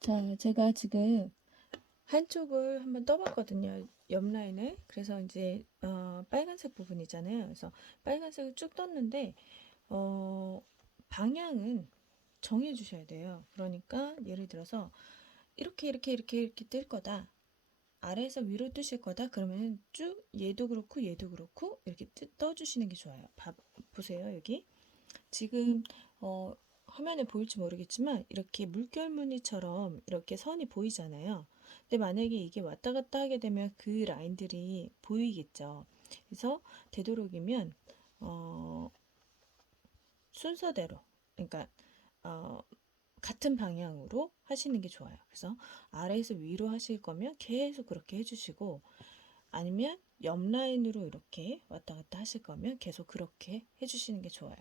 자, 제가 지금 한쪽을 한번 떠봤거든요. 옆 라인을. 그래서 이제 빨간색 부분이잖아요. 그래서 빨간색을 쭉 떴는데 어, 방향은 정해 주셔야 돼요. 그러니까 예를 들어서 이렇게 뜰 거다. 아래에서 위로 뜨실 거다. 그러면 쭉 얘도 그렇고 얘도 그렇고 이렇게 떠주시는 게 좋아요. 보세요. 여기 지금 화면에 보일지 모르겠지만 이렇게 물결무늬처럼 이렇게 선이 보이잖아요. 근데 만약에 이게 왔다 갔다 하게 되면 그 라인들이 보이겠죠. 그래서 되도록이면 어, 순서대로, 그러니까 어, 같은 방향으로 하시는 게 좋아요. 그래서 아래에서 위로 하실 거면 계속 그렇게 해주시고, 아니면 옆 라인으로 이렇게 왔다 갔다 하실 거면 계속 그렇게 해주시는 게 좋아요.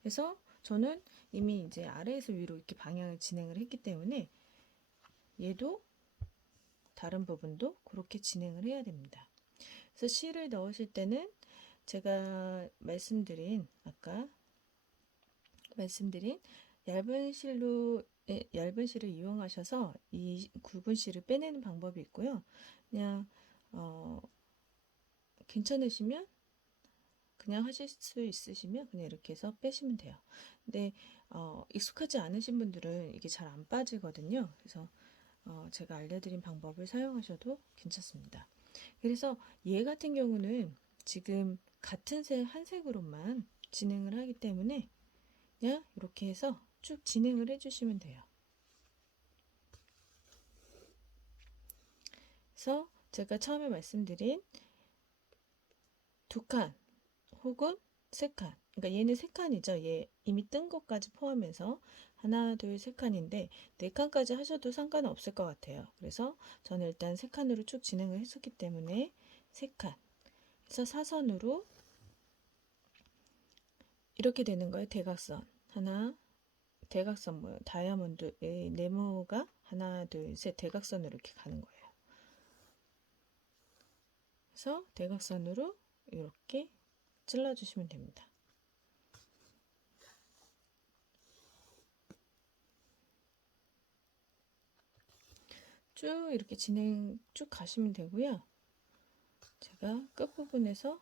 그래서 저는 이미 이제 아래에서 위로 이렇게 방향을 진행을 했기 때문에 얘도 다른 부분도 그렇게 진행을 해야 됩니다. 그래서 실을 넣으실 때는 제가 아까 말씀드린 얇은 실을 이용하셔서 이 굵은 실을 빼내는 방법이 있고요. 그냥 어, 괜찮으시면 그냥 하실 수 있으시면 그냥 이렇게 해서 빼시면 돼요. 근데 익숙하지 않으신 분들은 이게 잘 안 빠지거든요. 그래서 제가 알려드린 방법을 사용하셔도 괜찮습니다. 그래서 얘 같은 경우는 지금 같은 한 색으로만 진행을 하기 때문에 그냥 이렇게 해서 쭉 진행을 해주시면 돼요. 그래서 제가 처음에 말씀드린 두 칸 혹은 세 칸. 그러니까 얘는 세 칸이죠. 얘 이미 뜬 것까지 포함해서 하나, 둘, 세 칸인데 네 칸까지 하셔도 상관은 없을 것 같아요. 그래서 저는 일단 세 칸으로 쭉 진행을 했었기 때문에 세 칸. 그래서 사선으로 이렇게 되는 거예요. 대각선 하나, 대각선 모양, 다이아몬드의 네모가 하나, 둘, 셋 대각선으로 이렇게 가는 거예요. 그래서 대각선으로 이렇게 찔러주시면 됩니다. 쭉 이렇게 진행 쭉 가시면 되고요. 제가 끝부분에서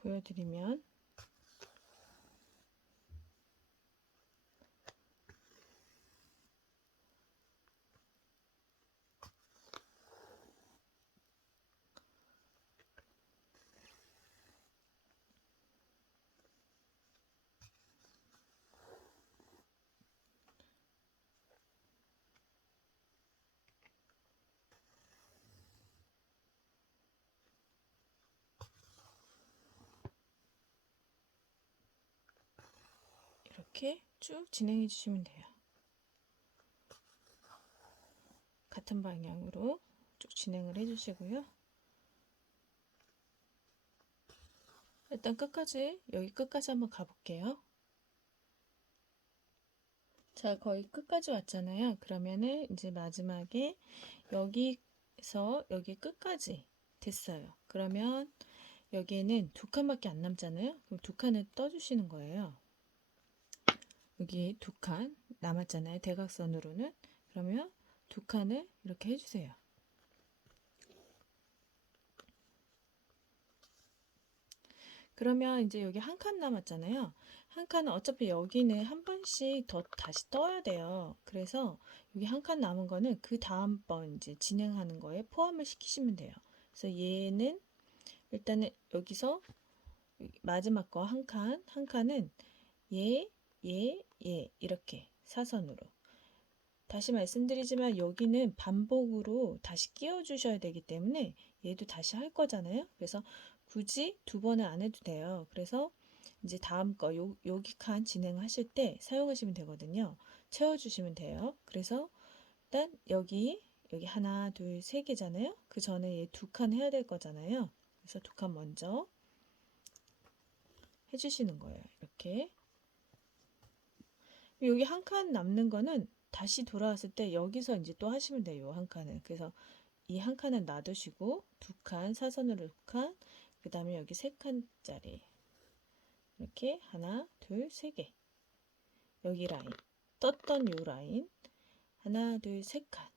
보여드리면 이렇게 쭉 진행해 주시면 돼요. 같은 방향으로 쭉 진행을 해 주시고요. 일단 여기 끝까지 한번 가볼게요. 자, 거의 끝까지 왔잖아요. 그러면은 이제 마지막에 여기서 여기 끝까지 됐어요. 그러면 여기에는 두 칸밖에 안 남잖아요. 그럼 두 칸을 떠주시는 거예요. 여기 두 칸 남았잖아요. 대각선으로는. 그러면 두 칸을 이렇게 해주세요. 그러면 이제 여기 한 칸 남았잖아요. 한 칸은 어차피 여기는 한 번씩 더 다시 떠야 돼요. 그래서 여기 한 칸 남은 거는 그 다음번 이제 진행하는 거에 포함을 시키시면 돼요. 그래서 얘는 일단은 여기서 마지막 거 한 칸은 얘, 얘, 얘 이렇게 사선으로. 다시 말씀드리지만 여기는 반복으로 다시 끼워 주셔야 되기 때문에 얘도 다시 할 거잖아요. 그래서 굳이 두 번은 안 해도 돼요. 그래서 이제 다음 거 여기 칸 진행하실 때 사용하시면 되거든요. 채워주시면 돼요. 그래서 일단 여기 하나, 둘, 세 개잖아요. 그 전에 얘 두 칸 해야 될 거잖아요. 그래서 두 칸 먼저 해주시는 거예요. 이렇게. 여기 한 칸 남는 거는 다시 돌아왔을 때 여기서 이제 또 하시면 돼요. 한 칸을. 그래서 이 한 칸은 놔두시고 두 칸, 사선으로 두 칸, 그 다음에 여기 세 칸짜리 이렇게 하나, 둘, 세 개. 여기 라인, 떴던 요 라인 하나, 둘, 세 칸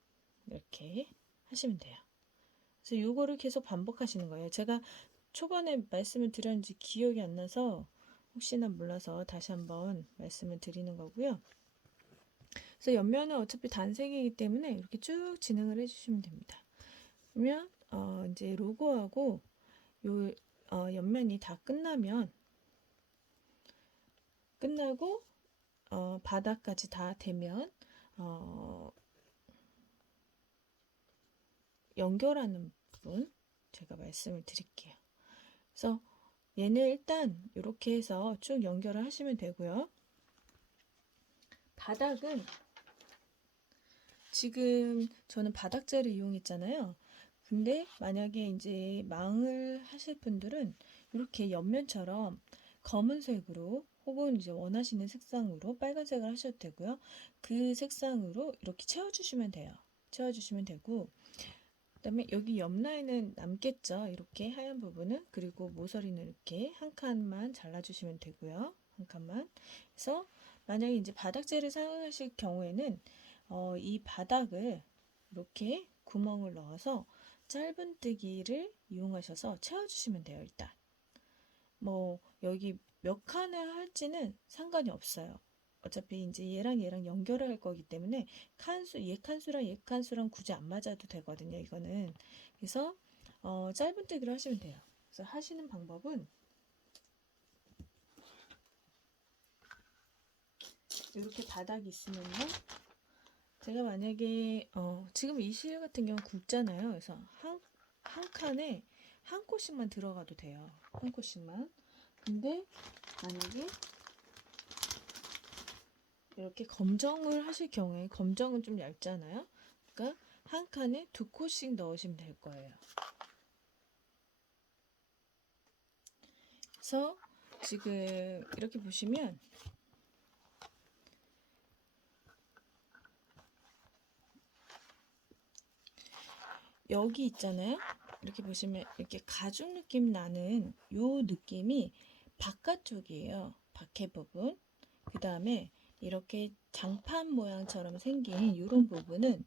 이렇게 하시면 돼요. 그래서 요거를 계속 반복하시는 거예요. 제가 초반에 말씀을 드렸는지 기억이 안 나서 혹시나 몰라서 다시 한번 말씀을 드리는 거고요. 그래서 옆면은 어차피 단색이기 때문에 이렇게 쭉 진행을 해주시면 됩니다. 그러면 이제 로고하고 요 옆면이 다 끝나고 바닥까지 다 되면 연결하는 부분 제가 말씀을 드릴게요. 그래서 얘는 일단 이렇게 해서 쭉 연결을 하시면 되고요. 바닥은 지금 저는 바닥재를 이용했잖아요. 근데 만약에 이제 망을 하실 분들은 이렇게 옆면처럼 검은색으로 혹은 이제 원하시는 색상으로 빨간색을 하셔도 되고요. 그 색상으로 이렇게 채워주시면 돼요. 채워주시면 되고, 그다음에 여기 옆 라인은 남겠죠. 이렇게 하얀 부분은. 그리고 모서리는 이렇게 한 칸만 잘라주시면 되고요. 한 칸만. 그래서 만약에 이제 바닥재를 사용하실 경우에는 이 바닥을 이렇게 구멍을 넣어서 짧은뜨기를 이용하셔서 채워주시면 돼요. 일단 뭐 여기 몇 칸을 할지는 상관이 없어요. 어차피 이제 얘랑 연결을 할 거기 때문에 얘 칸수랑 얘 칸수랑 굳이 안 맞아도 되거든요. 이거는. 그래서 짧은뜨기를 하시면 돼요. 그래서 하시는 방법은 이렇게 바닥이 있으면요. 제가 만약에 지금 이 실 같은 경우 굵잖아요. 그래서 한 칸에 한 코씩만 들어가도 돼요. 한 코씩만. 근데 만약에 이렇게 검정을 하실 경우에 검정은 좀 얇잖아요. 그러니까 한 칸에 두 코씩 넣으시면 될 거예요. 그래서 지금 이렇게 보시면 여기 있잖아요. 이렇게 보시면 이렇게 가죽 느낌 나는 요 느낌이 바깥쪽이에요. 밖에 부분. 그 다음에 이렇게 장판 모양처럼 생긴 이런 부분은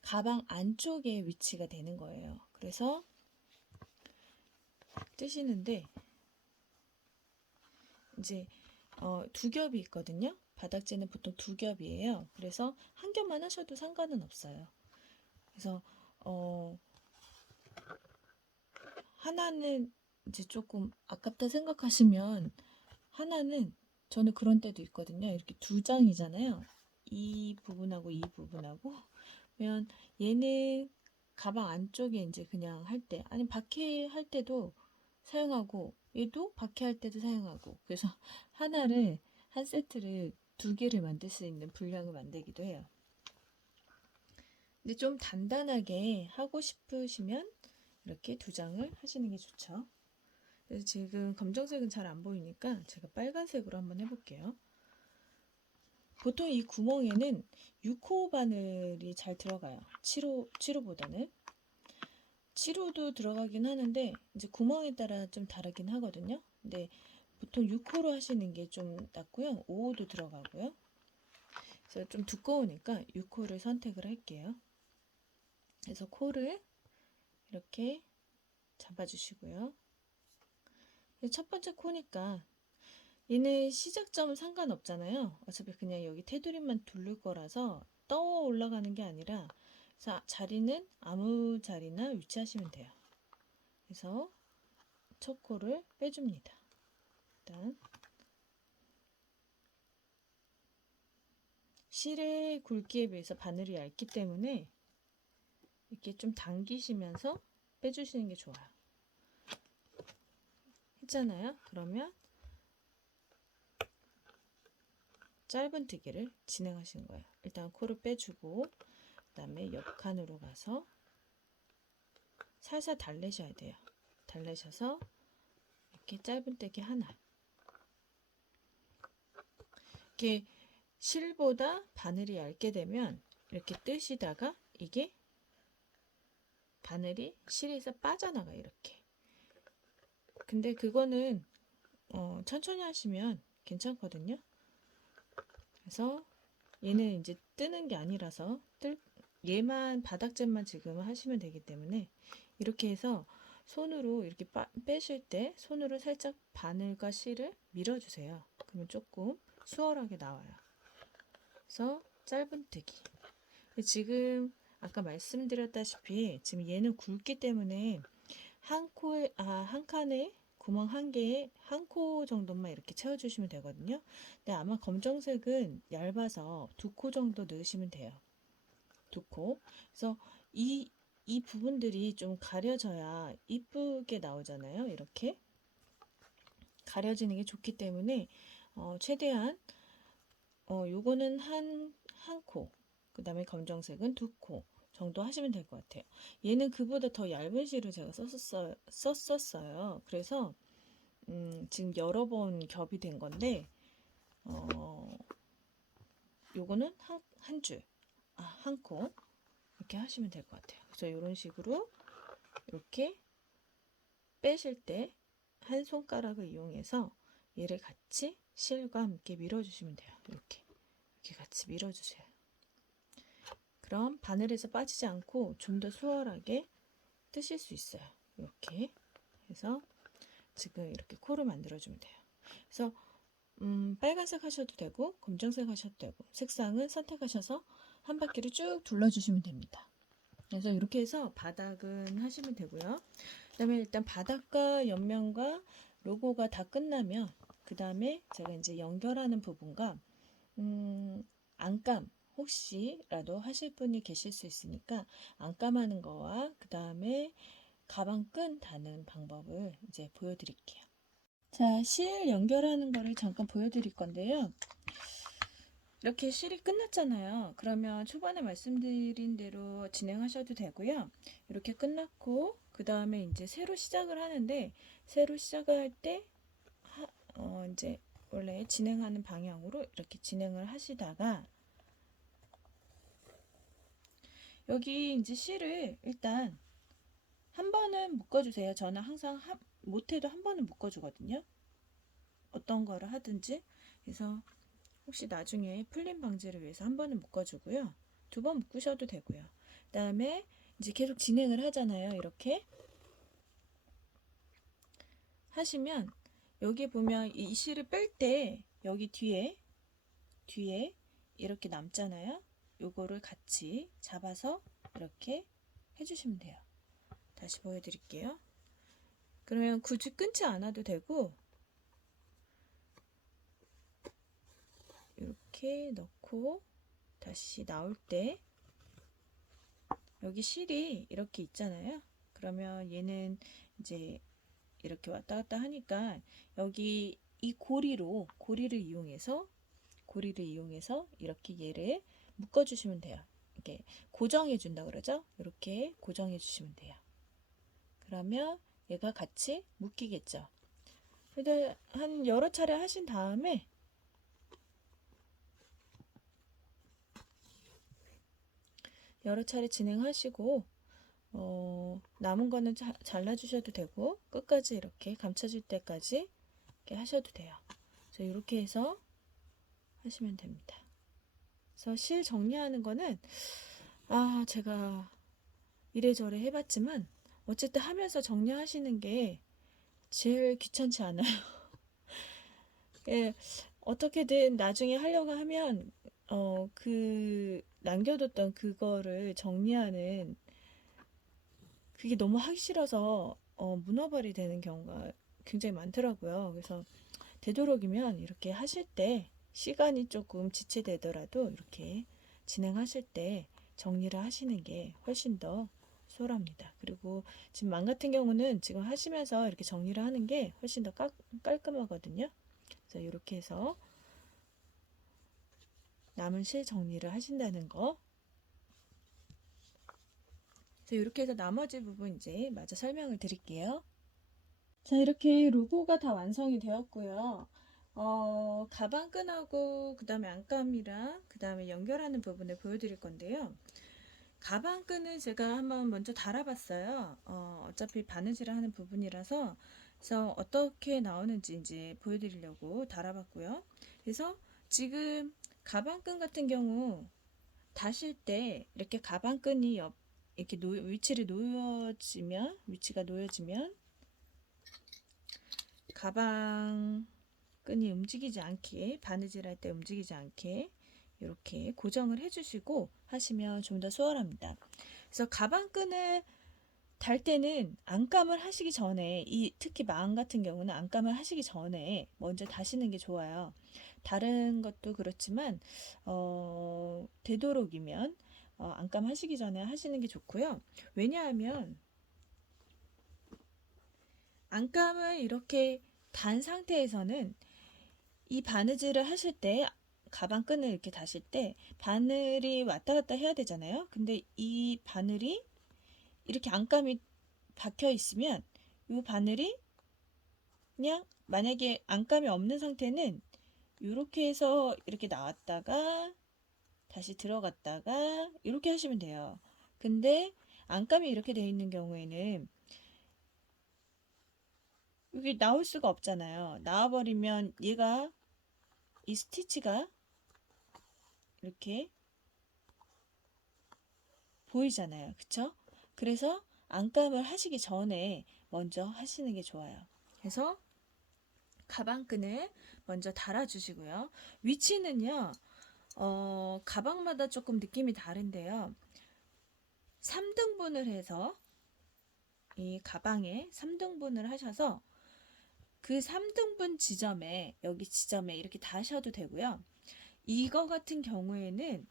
가방 안쪽에 위치가 되는 거예요. 그래서 뜨시는데 이제 두 겹이 있거든요. 바닥재는 보통 두 겹이에요. 그래서 한 겹만 하셔도 상관은 없어요. 그래서 하나는 이제 조금 아깝다 생각하시면 하나는 저는 그런 때도 있거든요. 이렇게 두 장이잖아요. 이 부분하고 이 부분하고 그러면 얘는 가방 안쪽에 이제 그냥 할 때 아니면 밖에 할 때도 사용하고 얘도 밖에 할 때도 사용하고 그래서 한 세트를 두 개를 만들 수 있는 분량을 만들기도 해요. 근데 좀 단단하게 하고 싶으시면 이렇게 두 장을 하시는 게 좋죠. 그래서 지금 검정색은 잘 안 보이니까 제가 빨간색으로 한번 해볼게요. 보통 이 구멍에는 6호 바늘이 잘 들어가요. 7호보다는. 7호도 들어가긴 하는데 이제 구멍에 따라 좀 다르긴 하거든요. 근데 보통 6호로 하시는 게 좀 낫고요. 5호도 들어가고요. 그래서 좀 두꺼우니까 6호를 선택을 할게요. 그래서 코를 이렇게 잡아주시고요. 첫 번째 코니까 얘는 시작점은 상관없잖아요. 어차피 그냥 여기 테두리만 두를 거라서 떠 올라가는 게 아니라 자리는 아무 자리나 위치하시면 돼요. 그래서 첫 코를 빼줍니다. 일단 실의 굵기에 비해서 바늘이 얇기 때문에 이렇게 좀 당기시면서 빼주시는 게 좋아요. 했잖아요. 그러면 짧은뜨기를 진행하시는 거예요. 일단 코를 빼주고 그 다음에 옆칸으로 가서 살살 달래셔야 돼요. 달래셔서 이렇게 짧은뜨기 하나. 이렇게 실보다 바늘이 얇게 되면 이렇게 뜨시다가 이게 바늘이 실에서 빠져나가요. 이렇게. 근데 그거는 천천히 하시면 괜찮거든요. 그래서 얘는 이제 뜨는 게 아니라서 얘만 바닥재만 지금 하시면 되기 때문에 이렇게 해서 손으로 이렇게 빼실 때 손으로 살짝 바늘과 실을 밀어주세요. 그러면 조금 수월하게 나와요. 그래서 짧은뜨기. 지금 아까 말씀드렸다시피 지금 얘는 굵기 때문에 한 칸에 구멍 한 개에 한 코 정도만 이렇게 채워주시면 되거든요. 근데 아마 검정색은 얇아서 2코 정도 넣으시면 돼요. 2코. 그래서 이 부분들이 좀 가려져야 이쁘게 나오잖아요. 이렇게 가려지는 게 좋기 때문에 최대한 요거는 한 코, 그 다음에 검정색은 2코 정도 하시면 될 것 같아요. 얘는 그보다 더 얇은 실을 제가 썼었어요. 그래서 지금 여러 번 겹이 된 건데 요거는 한 코 이렇게 하시면 될 것 같아요. 그래서 이런 식으로 이렇게 빼실 때 한 손가락을 이용해서 얘를 같이 실과 함께 밀어주시면 돼요. 이렇게 같이 밀어주세요. 그럼 바늘에서 빠지지 않고 좀 더 수월하게 뜨실 수 있어요. 이렇게 해서 지금 이렇게 코를 만들어주면 돼요. 그래서 빨간색 하셔도 되고 검정색 하셔도 되고 색상은 선택하셔서 한 바퀴를 쭉 둘러주시면 됩니다. 그래서 이렇게 해서 바닥은 하시면 되고요. 그 다음에 일단 바닥과 옆면과 로고가 다 끝나면 그 다음에 제가 이제 연결하는 부분과 안감 혹시라도 하실 분이 계실 수 있으니까 안감하는 거와 그 다음에 가방 끈 다는 방법을 이제 보여드릴게요. 자, 실 연결하는 거를 잠깐 보여드릴 건데요. 이렇게 실이 끝났잖아요. 그러면 초반에 말씀드린 대로 진행하셔도 되고요. 이렇게 끝났고 그 다음에 이제 새로 시작을 하는데 새로 시작할 때 이제 원래 진행하는 방향으로 이렇게 진행을 하시다가 여기 이제 실을 일단 한 번은 묶어주세요. 저는 항상 못해도 한 번은 묶어주거든요. 어떤 거를 하든지. 그래서 혹시 나중에 풀림 방지를 위해서 한 번은 묶어주고요. 2번 묶으셔도 되고요. 그 다음에 이제 계속 진행을 하잖아요. 이렇게 하시면 여기 보면 이 실을 뺄 때 여기 뒤에 이렇게 남잖아요. 요거를 같이 잡아서 이렇게 해주시면 돼요. 다시 보여드릴게요. 그러면 굳이 끊지 않아도 되고 이렇게 넣고 다시 나올 때 여기 실이 이렇게 있잖아요. 그러면 얘는 이제 이렇게 왔다 갔다 하니까 여기 이 고리를 이용해서 이렇게 얘를 묶어 주시면 돼요. 이렇게 고정해 준다 그러죠? 이렇게 고정해 주시면 돼요. 그러면 얘가 같이 묶이겠죠. 근데 한 여러 차례 하신 다음에 여러 차례 진행하시고 남은 거는 잘라 주셔도 되고 끝까지 이렇게 감춰질 때까지 이렇게 하셔도 돼요. 그래서 이렇게 해서 하시면 됩니다. 그래서 실 정리하는 거는 제가 이래저래 해봤지만 어쨌든 하면서 정리하시는 게 제일 귀찮지 않아요. 예, 어떻게든 나중에 하려고 하면 그 남겨뒀던 그거를 정리하는 그게 너무 하기 싫어서 문어발이 되는 경우가 굉장히 많더라고요. 그래서 되도록이면 이렇게 하실 때 시간이 조금 지체되더라도 이렇게 진행하실 때 정리를 하시는 게 훨씬 더 수월합니다. 그리고 지금 망 같은 경우는 지금 하시면서 이렇게 정리를 하는 게 훨씬 더 깔끔하거든요. 그래서 이렇게 해서 남은 실 정리를 하신다는 거. 그래서 이렇게 해서 나머지 부분 이제 마저 설명을 드릴게요. 자, 이렇게 로고가 다 완성이 되었고요. 가방끈하고 그 다음에 안감이랑 그 다음에 연결하는 부분을 보여드릴 건데요. 가방끈을 제가 한번 먼저 달아봤어요. 어차피 바느질을 하는 부분이라서 그래서 어떻게 나오는지 이제 보여드리려고 달아봤고요. 그래서 지금 가방끈 같은 경우 다실 때 이렇게 가방끈이 이렇게 위치가 놓여지면 가방끈이 움직이지 않게, 바느질 할 때 움직이지 않게 이렇게 고정을 해주시고 하시면 좀 더 수월합니다. 그래서 가방끈을 달 때는 안감을 하시기 전에, 특히 마음 같은 경우는 안감을 하시기 전에 먼저 다시는 게 좋아요. 다른 것도 그렇지만 되도록이면 안감 하시기 전에 하시는 게 좋고요. 왜냐하면 안감을 이렇게 단 상태에서는 이 바느질을 하실 때, 가방끈을 이렇게 다실 때 바늘이 왔다 갔다 해야 되잖아요. 근데 이 바늘이 이렇게 안감이 박혀 있으면 이 바늘이 그냥, 만약에 안감이 없는 상태는 이렇게 해서 이렇게 나왔다가 다시 들어갔다가 이렇게 하시면 돼요. 근데 안감이 이렇게 되어 있는 경우에는 여기 나올 수가 없잖아요. 나와버리면 얘가, 이 스티치가 이렇게 보이잖아요. 그쵸? 그래서 안감을 하시기 전에 먼저 하시는 게 좋아요. 그래서 가방끈을 먼저 달아주시고요. 위치는요, 가방마다 조금 느낌이 다른데요. 3등분을 해서, 이 가방에 3등분을 하셔서 그 3등분 지점에, 여기 지점에 이렇게 다셔도 되고요. 이거 같은 경우에는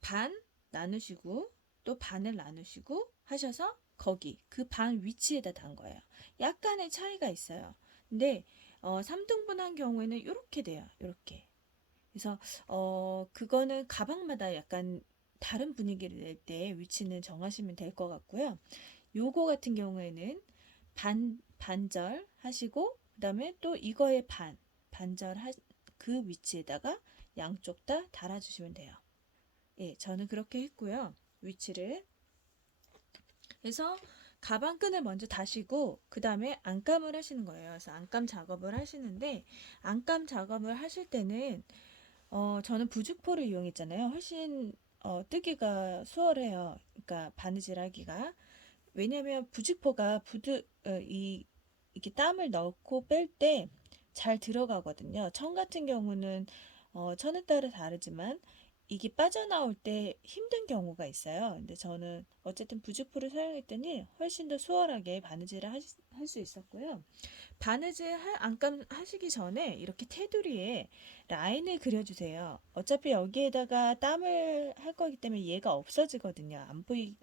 반 나누시고 또 반을 나누시고 하셔서 거기 그 반 위치에다 단 거예요. 약간의 차이가 있어요. 근데 3등분한 경우에는 이렇게 돼요. 이렇게. 그래서 그거는 가방마다 약간 다른 분위기를 낼 때 위치는 정하시면 될 것 같고요. 요거 같은 경우에는 반절 하시고 그다음에 또 이거의 반절 그 위치에다가 양쪽 다 달아주시면 돼요. 예, 저는 그렇게 했고요. 위치를. 그래서 가방끈을 먼저 다시고 그 다음에 안감을 하시는 거예요. 그래서 안감 작업을 하시는데, 안감 작업을 하실 때는 저는 부직포를 이용했잖아요. 훨씬 뜨기가 수월해요. 그러니까 바느질 하기가. 왜냐면 부직포가 이렇게 땀을 넣고 뺄 때 잘 들어가거든요. 천 같은 경우는 천에 따라 다르지만 이게 빠져나올 때 힘든 경우가 있어요. 근데 저는 어쨌든 부직포를 사용했더니 훨씬 더 수월하게 바느질을 할 수 있었고요. 안감 하시기 전에 이렇게 테두리에 라인을 그려주세요. 어차피 여기에다가 땀을 할 거기 때문에 얘가 없어지거든요.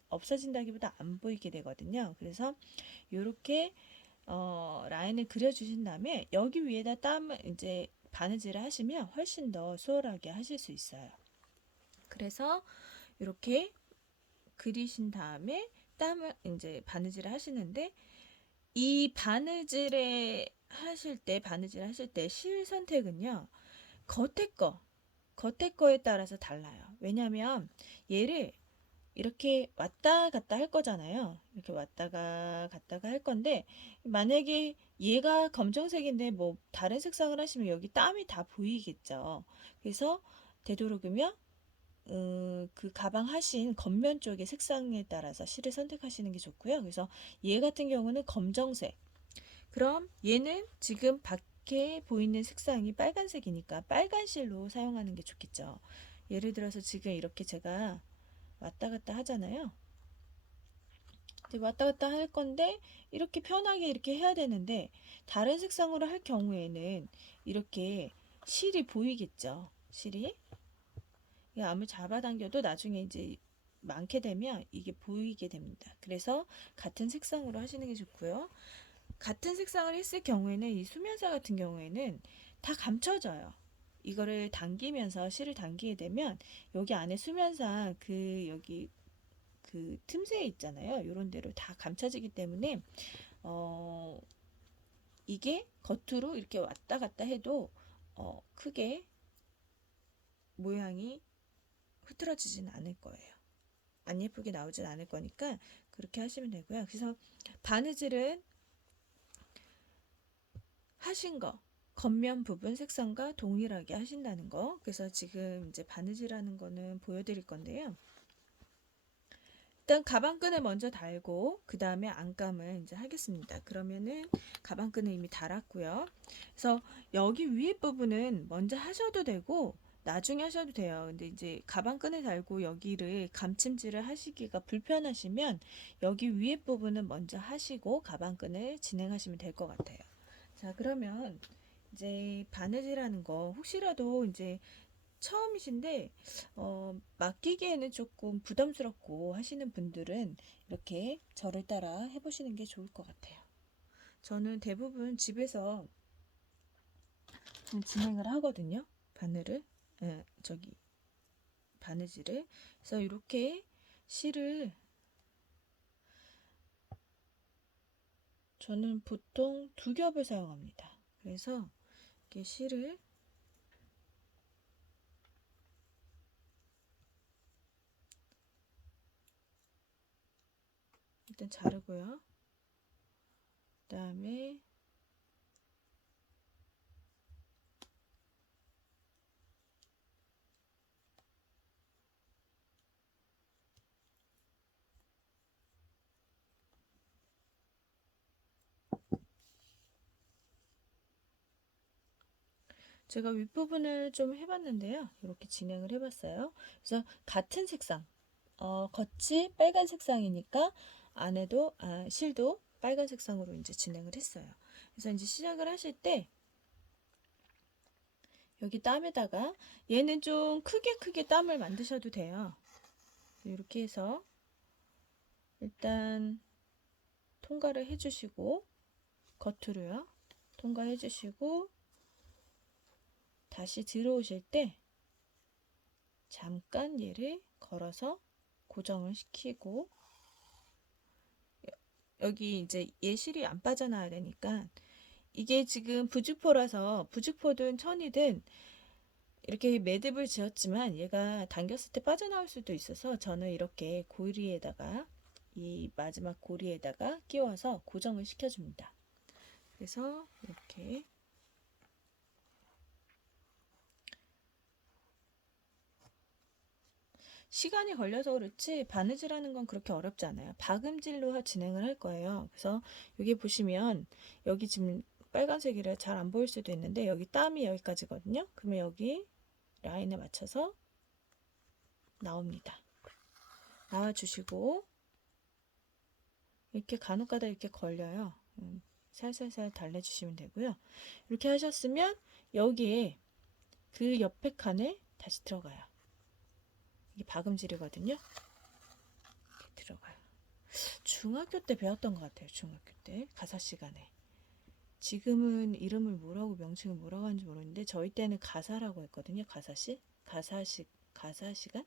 없어진다기보다 안 보이게 되거든요. 그래서 이렇게 라인을 그려주신 다음에 여기 위에다 땀을 이제 바느질을 하시면 훨씬 더 수월하게 하실 수 있어요. 그래서 이렇게 그리신 다음에 땀을 이제 바느질을 하시는데, 이 바느질 하실 때 실 선택은요, 겉에 거에 따라서 달라요. 왜냐면 얘를 이렇게 왔다 갔다 할 거잖아요. 이렇게 왔다가 갔다가 할 건데, 만약에 얘가 검정색인데 뭐 다른 색상을 하시면 여기 땀이 다 보이겠죠. 그래서 되도록이면 그 가방 하신 겉면 쪽의 색상에 따라서 실을 선택하시는 게 좋고요. 그래서 얘 같은 경우는 검정색. 그럼 얘는 지금 밖에 보이는 색상이 빨간색이니까 빨간 실로 사용하는 게 좋겠죠. 예를 들어서 지금 이렇게 제가 왔다 갔다 하잖아요. 왔다 갔다 할 건데 이렇게 편하게 이렇게 해야 되는데, 다른 색상으로 할 경우에는 이렇게 실이 보이겠죠. 실이. 아무리 잡아당겨도 나중에 이제 많게 되면 이게 보이게 됩니다. 그래서 같은 색상으로 하시는 게 좋고요. 같은 색상을 했을 경우에는 이 수면사 같은 경우에는 다 감춰져요. 이거를 당기면서 실을 당기게 되면 여기 안에 수면사 여기 그 틈새 있잖아요. 이런 데로 다 감춰지기 때문에 이게 겉으로 이렇게 왔다 갔다 해도 크게 모양이 흐트러지진 않을 거예요. 안 예쁘게 나오진 않을 거니까 그렇게 하시면 되고요. 그래서 바느질은 하신 거 겉면 부분 색상과 동일하게 하신다는 거. 그래서 지금 이제 바느질하는 거는 보여드릴 건데요. 일단 가방끈을 먼저 달고 그 다음에 안감을 이제 하겠습니다. 그러면은 가방끈을 이미 달았고요. 그래서 여기 위에 부분은 먼저 하셔도 되고 나중에 하셔도 돼요. 근데 이제 가방끈을 달고 여기를 감침질을 하시기가 불편하시면 여기 위에 부분은 먼저 하시고 가방끈을 진행하시면 될 것 같아요. 자, 그러면 이제 바느질하는 거 혹시라도 이제 처음이신데 맡기기에는 조금 부담스럽고 하시는 분들은 이렇게 저를 따라 해보시는 게 좋을 것 같아요. 저는 대부분 집에서 진행을 하거든요. 바늘을 저기 바느질을. 그래서 이렇게 실을 저는 보통 두 겹을 사용합니다. 그래서 이렇게 실을 일단 자르고요. 그 다음에 제가 윗부분을 좀 해봤는데요. 이렇게 진행을 해봤어요. 그래서 같은 색상, 겉이 빨간 색상이니까 안에도, 실도 빨간 색상으로 이제 진행을 했어요. 그래서 이제 시작을 하실 때 여기 땀에다가 얘는 좀 크게 땀을 만드셔도 돼요. 이렇게 해서 일단 통과를 해주시고 겉으로요. 통과해주시고 다시 들어오실 때 잠깐 얘를 걸어서 고정을 시키고 여기 이제 예실이 안 빠져나와야 되니까 이게 지금 부직포라서 부직포든 천이든 이렇게 매듭을 지었지만 얘가 당겼을 때 빠져나올 수도 있어서 저는 이렇게 고리에다가 이 마지막 고리에다가 끼워서 고정을 시켜줍니다. 그래서 이렇게 시간이 걸려서 그렇지 바느질하는 건 그렇게 어렵지 않아요. 박음질로 진행을 할 거예요. 그래서 여기 보시면 여기 지금 빨간색이라 잘 안 보일 수도 있는데 여기 땀이 여기까지거든요. 그러면 여기 라인에 맞춰서 나옵니다. 나와주시고 이렇게 간혹가다 이렇게 걸려요. 살살살 달래주시면 되고요. 이렇게 하셨으면 여기에 그 옆에 칸에 다시 들어가요. 이게 박음질이거든요. 이렇게 들어가요. 중학교 때 배웠던 것 같아요. 중학교 때 가사 시간에. 지금은 이름을 뭐라고 명칭을 뭐라고 하는지 모르는데 저희 때는 가사라고 했거든요. 가사 시간?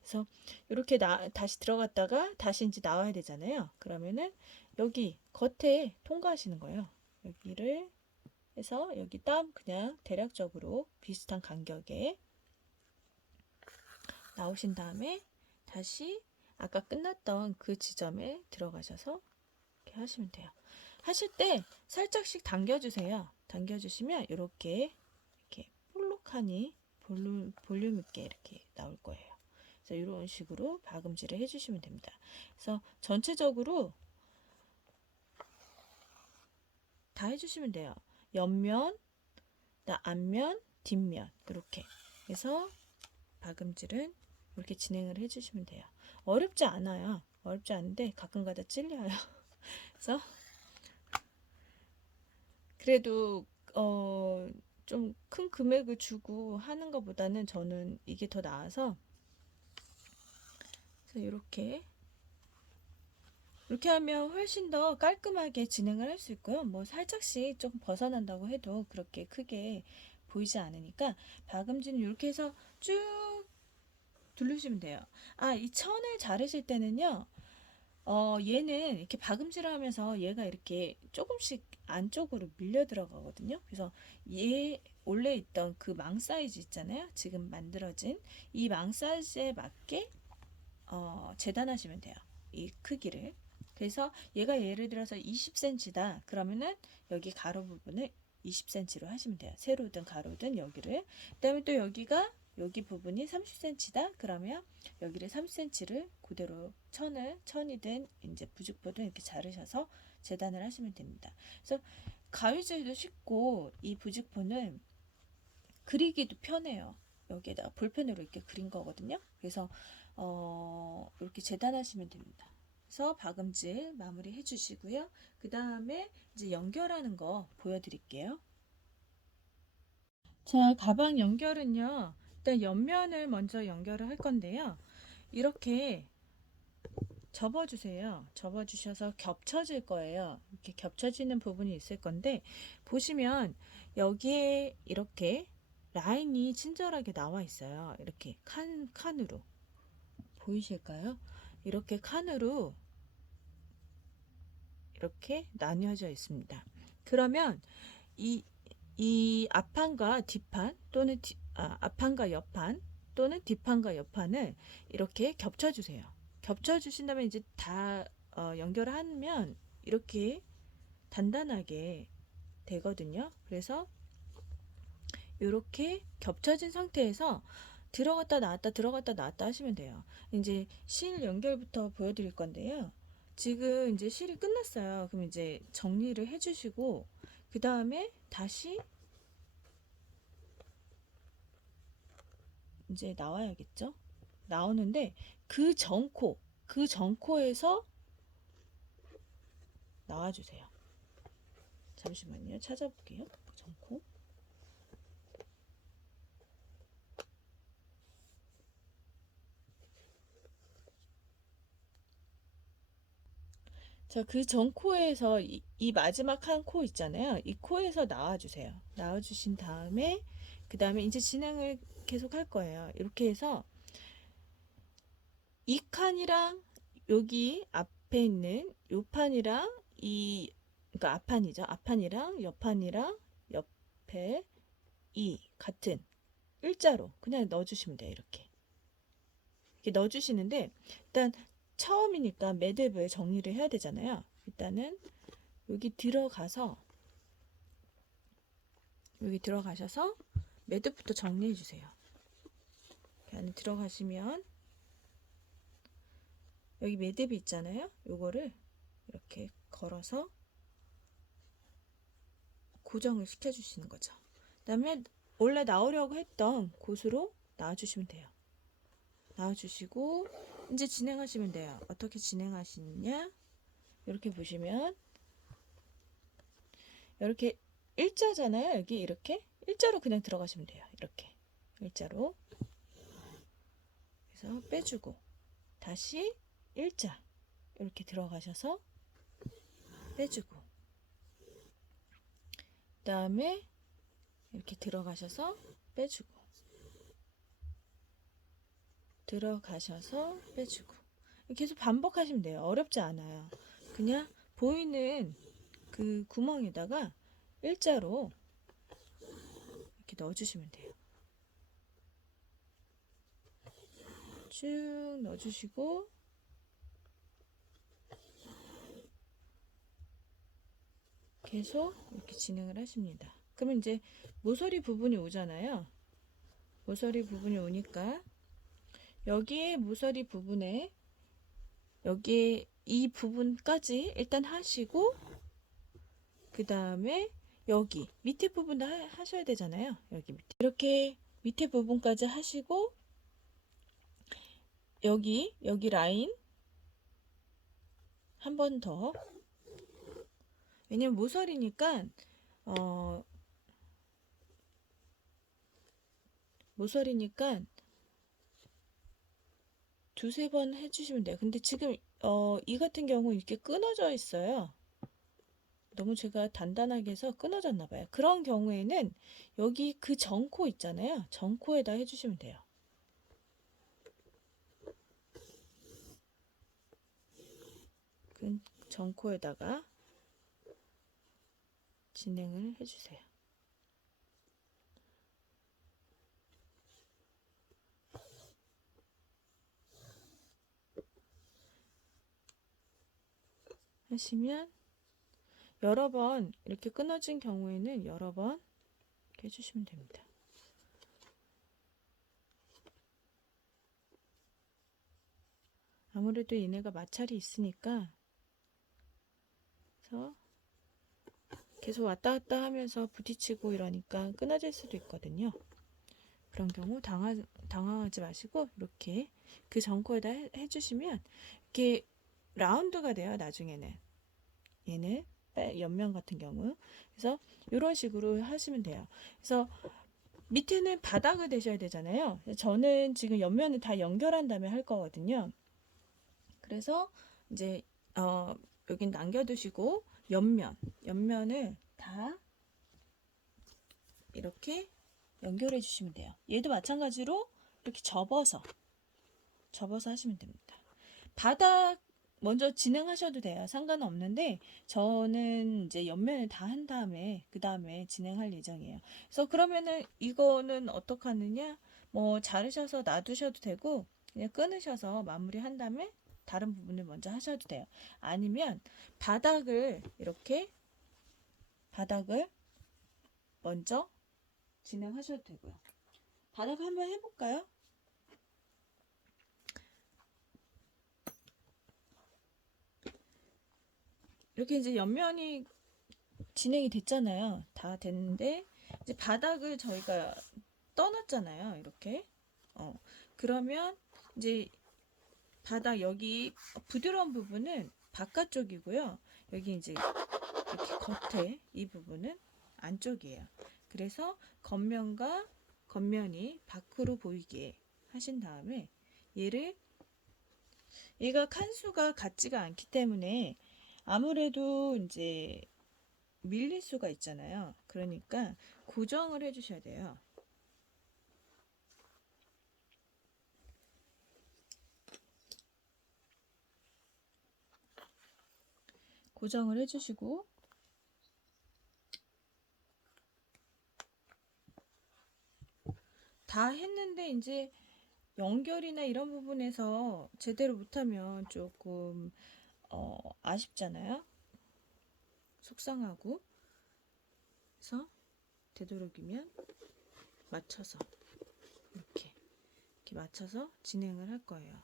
그래서 이렇게 다시 들어갔다가 다시 이제 나와야 되잖아요. 그러면은 여기 겉에 통과하시는 거예요. 여기를 해서 여기 땀 그냥 대략적으로 비슷한 간격에 나오신 다음에 다시 아까 끝났던 그 지점에 들어가셔서 이렇게 하시면 돼요. 하실 때 살짝씩 당겨주세요. 당겨주시면 이렇게 볼록하니 볼륨 있게 이렇게 나올 거예요. 그래서 이런 식으로 박음질을 해주시면 됩니다. 그래서 전체적으로 다 해주시면 돼요. 옆면, 앞면, 뒷면 이렇게 해서 박음질은 이렇게 진행을 해주시면 돼요. 어렵지 않아요. 어렵지 않은데 가끔가다 찔려요. 그래서 그래도 좀 큰 금액을 주고 하는 것보다는 저는 이게 더 나아서 그래서 이렇게 하면 훨씬 더 깔끔하게 진행을 할 수 있고요. 뭐 살짝씩 좀 벗어난다고 해도 그렇게 크게 보이지 않으니까 박음질은 이렇게 해서 쭉 두르시면 돼요. 이 천을 자르실 때는요. 얘는 이렇게 박음질을 하면서 얘가 이렇게 조금씩 안쪽으로 밀려 들어가거든요. 그래서 얘 원래 있던 그 망 사이즈 있잖아요. 지금 만들어진 이 망 사이즈에 맞게 재단하시면 돼요. 이 크기를. 그래서 얘가 예를 들어서 20cm다. 그러면은 여기 가로 부분을 20cm로 하시면 돼요. 세로든 가로든 여기를. 그다음에 또 여기가 여기 부분이 30cm다. 그러면 여기를 30cm를 그대로 천이든 이제 부직포든 이렇게 자르셔서 재단을 하시면 됩니다. 그래서 가위질도 쉽고 이 부직포는 그리기도 편해요. 여기에다가 볼펜으로 이렇게 그린 거거든요. 그래서 이렇게 재단하시면 됩니다. 그래서 박음질 마무리 해주시고요. 그 다음에 이제 연결하는 거 보여드릴게요. 자, 가방 연결은요. 일단 옆면을 먼저 연결을 할 건데요. 이렇게 접어주세요. 접어주셔서 겹쳐질 거예요. 이렇게 겹쳐지는 부분이 있을 건데 보시면 여기에 이렇게 라인이 친절하게 나와 있어요. 이렇게 칸으로 보이실까요? 이렇게 칸으로 이렇게 나뉘어져 있습니다. 그러면 이 앞판과 뒷판 또는 앞판과 옆판 또는 뒷판과 옆판을 이렇게 겹쳐주세요. 겹쳐주신 다음에 이제 다 연결을 하면 이렇게 단단하게 되거든요. 그래서 이렇게 겹쳐진 상태에서 들어갔다 나왔다 들어갔다 나왔다 하시면 돼요. 이제 실 연결부터 보여드릴 건데요. 지금 이제 실이 끝났어요. 그럼 이제 정리를 해주시고 그 다음에 다시 이제 나와야겠죠? 나오는데 그 전코에서 나와주세요. 잠시만요. 찾아볼게요. 전코. 자, 그 전코에서 이 마지막 한 코 있잖아요. 이 코에서 나와주세요. 나와주신 다음에 그 다음에 이제 진행을 계속 할 거예요. 이렇게 해서 이 칸이랑 여기 앞에 있는 요 판이랑 그러니까 앞판이죠. 앞판이랑 옆판이랑 옆에 이 같은 일자로 그냥 넣어주시면 돼요. 이렇게 넣어주시는데 일단 처음이니까 매듭을 정리를 해야 되잖아요. 일단은 여기 들어가셔서 매듭부터 정리해 주세요. 안에 들어가시면 여기 매듭이 있잖아요. 요거를 이렇게 걸어서 고정을 시켜 주시는 거죠. 그다음에 원래 나오려고 했던 곳으로 나와주시면 돼요. 나와주시고 이제 진행하시면 돼요. 어떻게 진행하시느냐? 이렇게 보시면 이렇게 일자잖아요. 여기 이렇게 일자로 그냥 들어가시면 돼요. 이렇게 일자로. 그래서 빼주고 다시 일자 이렇게 들어가셔서 빼주고 그 다음에 이렇게 들어가셔서 빼주고 들어가셔서 빼주고 계속 반복하시면 돼요. 어렵지 않아요. 그냥 보이는 그 구멍에다가 일자로 이렇게 넣어주시면 돼요. 쭉 넣어주시고 계속 이렇게 진행을 하십니다. 그러면 이제 모서리 부분이 오잖아요. 모서리 부분이 오니까 여기에 모서리 부분에 여기에 이 부분까지 일단 하시고 그 다음에 여기 밑에 부분도 하셔야 되잖아요. 여기 밑에 이렇게 밑에 부분까지 하시고 여기 라인 한 번 더. 왜냐면 모서리니까 모서리니까 두세 번 해주시면 돼요. 근데 지금 이 같은 경우 이렇게 끊어져 있어요. 너무 제가 단단하게 해서 끊어졌나 봐요. 그런 경우에는 여기 그 전코 있잖아요. 전코에다 해주시면 돼요. 그 전코에다가 진행을 해주세요. 하시면 여러 번 이렇게 끊어진 경우에는 여러 번 이렇게 해주시면 됩니다. 아무래도 얘네가 마찰이 있으니까 그래서 계속 왔다 갔다 하면서 부딪히고 이러니까 끊어질 수도 있거든요. 그런 경우 당황하지 마시고 이렇게 그 전코에다 해주시면 이렇게 라운드가 돼요. 나중에는 얘는 옆면 같은 경우 그래서 이런 식으로 하시면 돼요. 그래서 밑에는 바닥을 대셔야 되잖아요. 저는 지금 옆면을 다 연결한 다음에 할 거거든요. 그래서 이제 여긴 남겨두시고 옆면을 다 이렇게 연결해 주시면 돼요. 얘도 마찬가지로 이렇게 접어서 하시면 됩니다. 바닥 먼저 진행하셔도 돼요. 상관은 없는데 저는 이제 옆면을 다 한 다음에 그 다음에 진행할 예정이에요. 그래서 그러면은 이거는 어떻게 하느냐? 뭐 자르셔서 놔두셔도 되고 그냥 끊으셔서 마무리한 다음에 다른 부분을 먼저 하셔도 돼요. 아니면 바닥을 먼저 진행하셔도 되고요. 바닥 한번 해볼까요? 이렇게 이제 옆면이 진행이 됐잖아요. 다 됐는데 이제 바닥을 저희가 떠났잖아요. 이렇게. 그러면 이제 바닥 여기 부드러운 부분은 바깥쪽이고요. 여기 이제 이렇게 겉에 이 부분은 안쪽이에요. 그래서 겉면과 겉면이 밖으로 보이게 하신 다음에 얘가 칸수가 같지가 않기 때문에 아무래도 이제 밀릴 수가 있잖아요. 그러니까 고정을 해 주셔야 돼요. 고정을 해 주시고 다 했는데 이제 연결이나 이런 부분에서 제대로 못하면 조금 아쉽잖아요. 속상하고. 그래서 되도록이면 맞춰서 이렇게 맞춰서 진행을 할 거예요.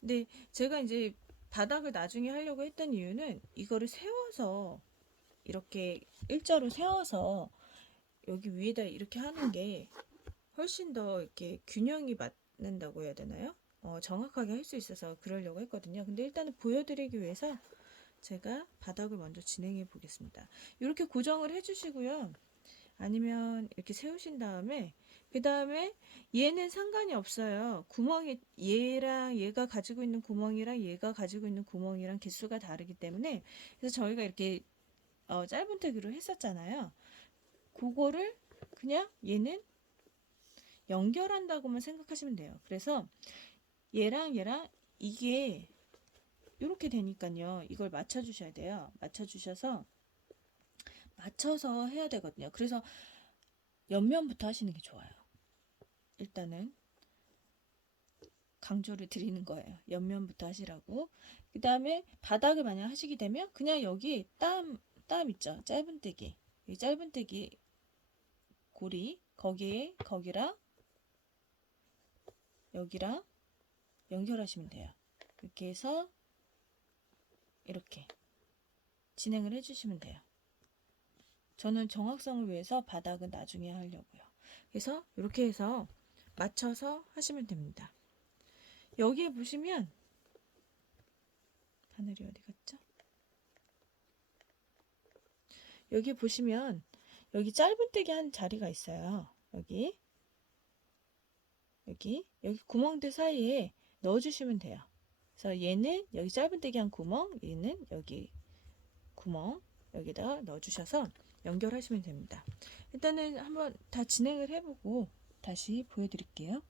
근데 제가 이제 바닥을 나중에 하려고 했던 이유는 이거를 세워서 이렇게 일자로 세워서 여기 위에다 이렇게 하는 게 훨씬 더 이렇게 균형이 맞는다고 해야 되나요? 정확하게 할 수 있어서 그러려고 했거든요. 근데 일단은 보여드리기 위해서 제가 바닥을 먼저 진행해 보겠습니다. 이렇게 고정을 해주시고요. 아니면 이렇게 세우신 다음에 그 다음에 얘는 상관이 없어요. 구멍이 얘랑 얘가 가지고 있는 구멍이랑 얘가 가지고 있는 구멍이랑 개수가 다르기 때문에 그래서 저희가 이렇게 짧은뜨기로 했었잖아요. 그거를 그냥 얘는 연결한다고만 생각하시면 돼요. 그래서 얘랑 이게 이렇게 되니까요. 이걸 맞춰주셔야 돼요. 맞춰서 해야 되거든요. 그래서 옆면부터 하시는 게 좋아요. 일단은 강조를 드리는 거예요. 옆면부터 하시라고. 그 다음에 바닥을 만약 하시게 되면 그냥 여기 땀 있죠. 짧은뜨기. 이 짧은뜨기 고리 거기랑 여기랑 연결하시면 돼요. 이렇게 해서 이렇게 진행을 해주시면 돼요. 저는 정확성을 위해서 바닥은 나중에 하려고요. 그래서 이렇게 해서 맞춰서 하시면 됩니다. 여기에 보시면 바늘이 어디 갔죠? 여기 보시면 여기 짧은뜨기 한 자리가 있어요. 여기 구멍들 사이에 넣어주시면 돼요. 그래서 얘는 여기 짧은뜨기 한 구멍, 얘는 여기 구멍 여기다가 넣어주셔서 연결하시면 됩니다. 일단은 한번 다 진행을 해보고 다시 보여드릴게요.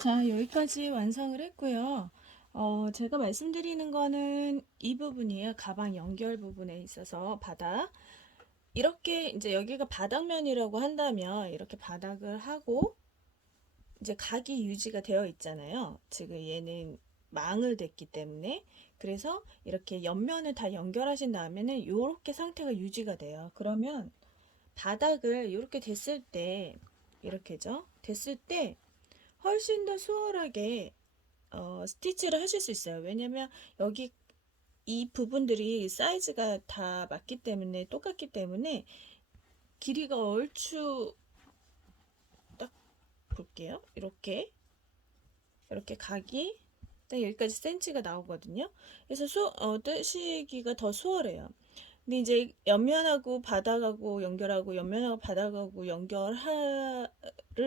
자, 여기까지 완성을 했고요. 제가 말씀드리는 거는 이 부분이에요. 가방 연결 부분에 있어서 바닥. 이렇게 이제 여기가 바닥면이라고 한다면 이렇게 바닥을 하고 이제 각이 유지가 되어 있잖아요. 지금 얘는 망을 댔기 때문에 그래서 이렇게 옆면을 다 연결하신 다음에는 이렇게 상태가 유지가 돼요. 그러면 바닥을 이렇게 됐을 때, 이렇게죠. 됐을 때 훨씬 더 수월하게 스티치를 하실 수 있어요. 왜냐면 여기 이 부분들이 사이즈가 다 맞기 때문에, 똑같기 때문에 길이가 얼추, 딱 볼게요. 이렇게 각이 딱 여기까지 센치가 나오거든요. 그래서 뜨시기가 더 수월해요. 근데 이제 옆면하고 바닥하고 연결하고 옆면하고 바닥하고 연결을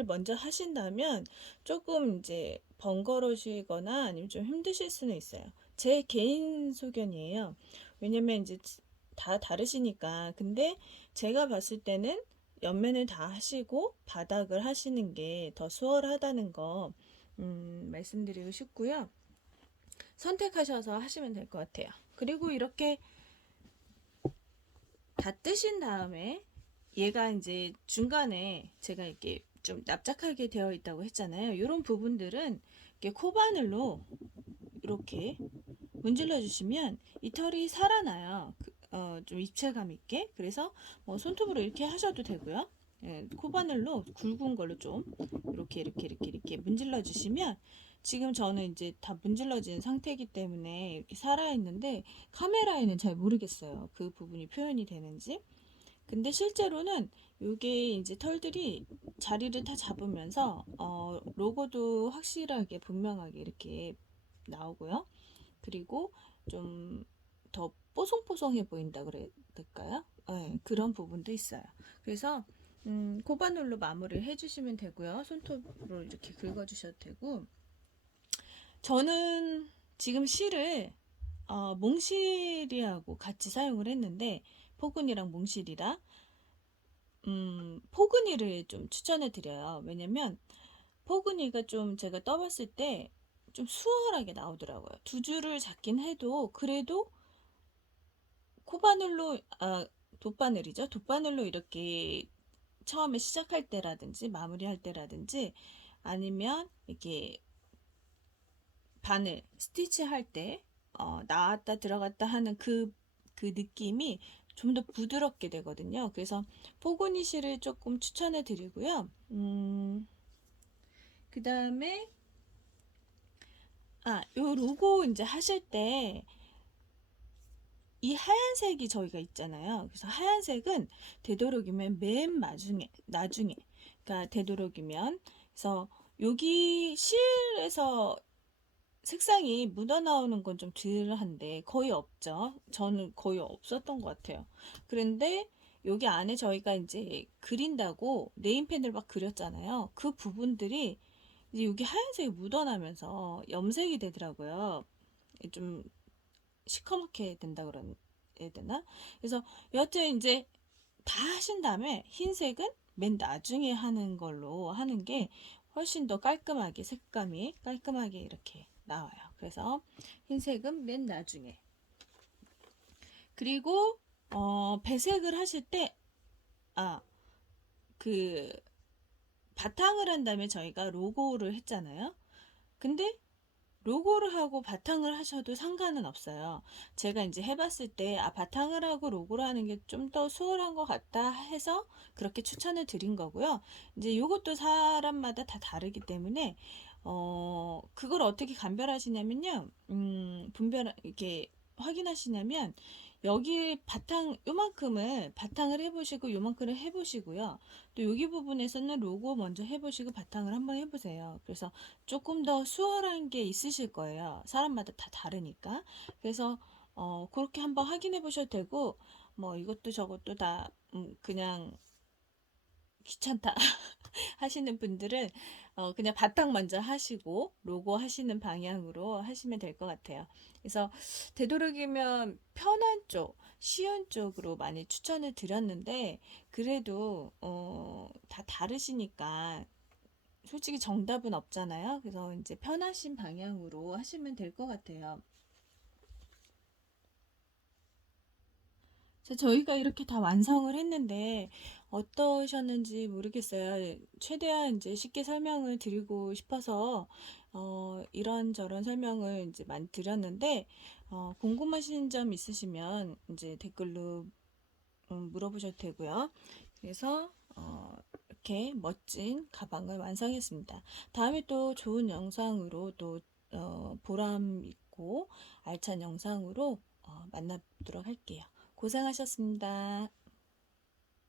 먼저 하신다면 조금 이제 번거로우시거나 아니면 좀 힘드실 수는 있어요. 제 개인 소견이에요. 왜냐면 이제 다 다르시니까. 근데 제가 봤을 때는 옆면을 다 하시고 바닥을 하시는 게 더 수월하다는 거 말씀드리고 싶고요. 선택하셔서 하시면 될 것 같아요. 그리고 이렇게 다 뜨신 다음에 얘가 이제 중간에 제가 이렇게 좀 납작하게 되어 있다고 했잖아요. 이런 부분들은 이렇게 코바늘로 이렇게 문질러 주시면 이 털이 살아나요. 좀 입체감 있게. 그래서 뭐 손톱으로 이렇게 하셔도 되고요. 예, 코바늘로 굵은 걸로 좀 이렇게 문질러 주시면, 지금 저는 이제 다 문질러진 상태이기 때문에 이렇게 살아있는데 카메라에는 잘 모르겠어요. 그 부분이 표현이 되는지. 근데 실제로는 이게 이제 털들이 자리를 다 잡으면서 로고도 확실하게 분명하게 이렇게 나오고요. 그리고 좀 더 뽀송뽀송해 보인다 그래야 될까요? 네, 그런 부분도 있어요. 그래서 코바늘로 마무리를 해주시면 되고요. 손톱으로 이렇게 긁어주셔도 되고, 저는 지금 실을 몽실이하고 같이 사용을 했는데, 포근이랑 몽실이라 포근이를 좀 추천해 드려요. 왜냐면 포근이가 좀 제가 떠봤을 때 좀 수월하게 나오더라고요. 두 줄을 잡긴 해도 그래도 코바늘로, 돗바늘이죠. 돗바늘로 이렇게 처음에 시작할 때라든지 마무리할 때라든지 아니면 이렇게 바늘 스티치 할 때 나왔다 들어갔다 하는 그 느낌이 좀 더 부드럽게 되거든요. 그래서 포그니실을 조금 추천해 드리고요. 그 다음에 요 로고 이제 하실 때 이 하얀색이 저희가 있잖아요. 그래서 하얀색은 되도록이면 맨 나중에, 그러니까 되도록이면, 그래서 여기 실에서 색상이 묻어나오는 건 좀 덜한데 거의 없죠. 저는 거의 없었던 것 같아요. 그런데 여기 안에 저희가 이제 그린다고 네임펜을 막 그렸잖아요. 그 부분들이 이제 여기 하얀색이 묻어나면서 염색이 되더라고요. 좀 시커멓게 된다 그래야 되나? 그래서 여하튼 이제 다 하신 다음에 흰색은 맨 나중에 하는 걸로 하는 게 훨씬 더 깔끔하게, 색감이 깔끔하게 이렇게 나와요. 그래서 흰색은 맨 나중에. 그리고 배색을 하실 때 그 바탕을 한 다음에 저희가 로고를 했잖아요. 근데 로고를 하고 바탕을 하셔도 상관은 없어요. 제가 이제 해봤을 때 바탕을 하고 로고를 하는 게 좀 더 수월한 것 같다 해서 그렇게 추천을 드린 거고요. 이제 이것도 사람마다 다 다르기 때문에 그걸 어떻게 감별하시냐면요. 이렇게 확인하시냐면 여기 요만큼을 바탕을 해보시고 요만큼을 해보시고요. 또 여기 부분에서는 로고 먼저 해보시고 바탕을 한번 해보세요. 그래서 조금 더 수월한 게 있으실 거예요. 사람마다 다 다르니까. 그래서 그렇게 한번 확인해 보셔도 되고, 뭐 이것도 저것도 다 그냥 귀찮다 하시는 분들은 그냥 바탕 먼저 하시고 로고 하시는 방향으로 하시면 될 것 같아요. 그래서 되도록이면 편한 쪽, 쉬운 쪽으로 많이 추천을 드렸는데, 그래도 다 다르시니까 솔직히 정답은 없잖아요. 그래서 이제 편하신 방향으로 하시면 될 것 같아요. 저희가 이렇게 다 완성을 했는데 어떠셨는지 모르겠어요. 최대한 이제 쉽게 설명을 드리고 싶어서 이런저런 설명을 이제 많이 드렸는데, 궁금하신 점 있으시면 이제 댓글로 물어보셔도 되고요. 그래서 이렇게 멋진 가방을 완성했습니다. 다음에 또 좋은 영상으로 또 보람 있고 알찬 영상으로 만나보도록 할게요. 고생하셨습니다.